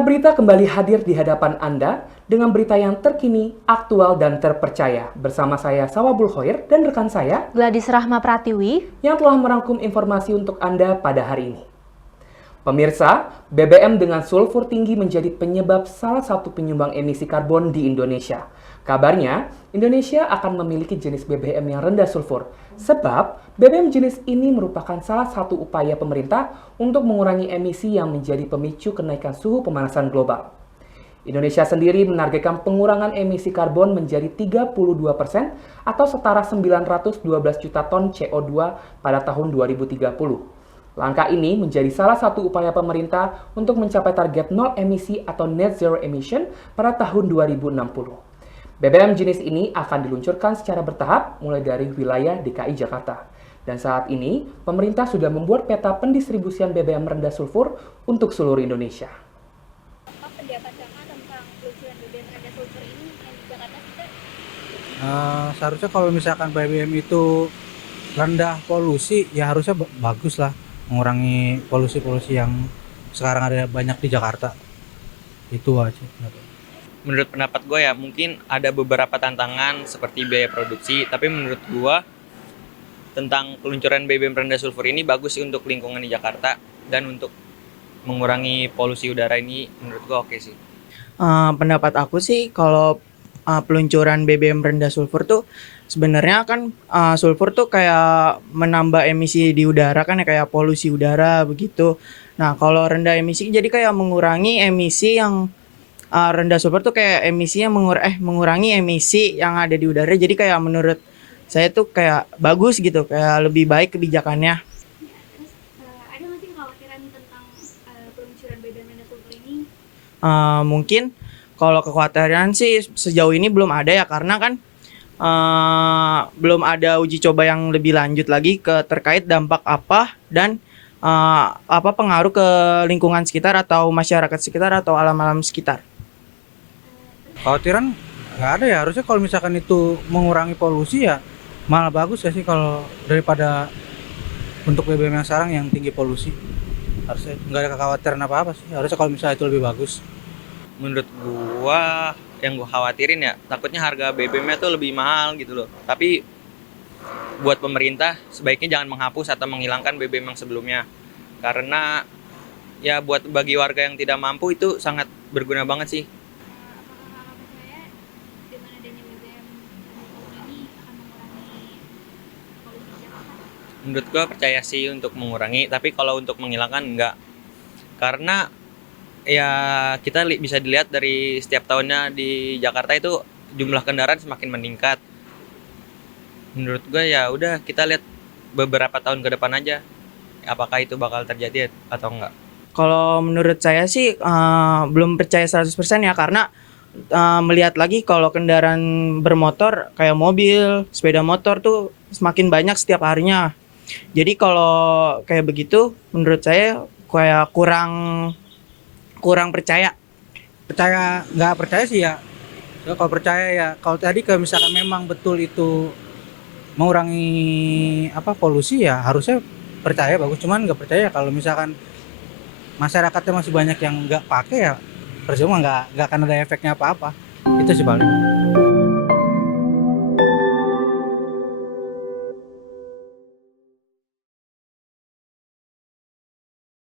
Kiara Berita kembali hadir di hadapan Anda dengan berita yang terkini, aktual, dan terpercaya. Bersama saya Sawabul Khoir dan rekan saya Gladys Rahma Pratiwi yang telah merangkum informasi untuk Anda pada hari ini. Pemirsa, BBM dengan sulfur tinggi menjadi penyebab salah satu penyumbang emisi karbon di Indonesia. Kabarnya, Indonesia akan memiliki jenis BBM yang rendah sulfur, sebab BBM jenis ini merupakan salah satu upaya pemerintah untuk mengurangi emisi yang menjadi pemicu kenaikan suhu pemanasan global. Indonesia sendiri menargetkan pengurangan emisi karbon menjadi 32% atau setara 912 juta ton CO2 pada tahun 2030. Langkah ini menjadi salah satu upaya pemerintah untuk mencapai target nol emisi atau net zero emission pada tahun 2060. BBM jenis ini akan diluncurkan secara bertahap mulai dari wilayah DKI Jakarta. Dan saat ini, pemerintah sudah membuat peta pendistribusian BBM rendah sulfur untuk seluruh Indonesia. Apa pendapat kakak tentang peluncuran BBM rendah sulfur ini yang di Jakarta kita? Seharusnya kalau misalkan BBM itu rendah polusi, ya harusnya bagus lah, mengurangi polusi-polusi yang sekarang ada banyak di Jakarta. Itu aja. Menurut pendapat gue ya, mungkin ada beberapa tantangan seperti biaya produksi, tapi menurut gue tentang peluncuran BBM rendah sulfur ini bagus sih untuk lingkungan di Jakarta, dan untuk mengurangi polusi udara ini menurut gue oke sih. Pendapat aku sih kalau peluncuran BBM rendah sulfur tuh sebenarnya kan sulfur tuh kayak menambah emisi di udara kan ya, kayak polusi udara begitu. Nah kalau rendah emisi jadi kayak mengurangi emisi yang rendah sulfur tuh kayak emisinya mengurangi emisi yang ada di udara. Jadi kayak menurut saya tuh kayak bagus gitu, kayak lebih baik kebijakannya. Terus ada nggak sih kekhawatiran tentang peluncuran BBM rendah sulfur ini? Mungkin kalau kekhawatiran sih sejauh ini belum ada ya, karena kan belum ada uji coba yang lebih lanjut lagi terkait dampak apa dan apa pengaruh ke lingkungan sekitar atau masyarakat sekitar atau alam-alam sekitar. Khawatiran nggak ada ya, harusnya kalau misalkan itu mengurangi polusi ya malah bagus ya sih, kalau daripada untuk BBM yang sekarang yang tinggi polusi. Harusnya nggak ada kekhawatiran apa-apa sih, harusnya kalau misalnya itu lebih bagus. Menurut gue yang gue khawatirin ya, takutnya harga BBM-nya tuh lebih mahal gitu loh. Tapi buat pemerintah sebaiknya jangan menghapus atau menghilangkan BBM yang sebelumnya, karena ya buat bagi warga yang tidak mampu itu sangat berguna banget sih. Apakah kakak percaya dengan adanya BBM rendah sulfur ini akan mengurangi polusi Jakarta? Menurut gue percaya sih untuk mengurangi, tapi kalau untuk menghilangkan enggak. Karena ya kita bisa dilihat dari setiap tahunnya di Jakarta itu jumlah kendaraan semakin meningkat. Menurut gue ya udah kita lihat beberapa tahun ke depan aja apakah itu bakal terjadi atau enggak. Kalau menurut saya sih belum percaya 100% ya, karena melihat lagi kalau kendaraan bermotor kayak mobil, sepeda motor tuh semakin banyak setiap harinya. Jadi kalau kayak begitu menurut saya kayak kurang percaya. Nggak percaya sih ya. So, kalau percaya ya, kalau tadi kalau misalkan memang betul itu mengurangi polusi ya harusnya percaya bagus. Cuman nggak percaya kalau misalkan masyarakatnya masih banyak yang nggak pakai ya, percuma nggak akan ada efeknya apa-apa. Itu sih paling.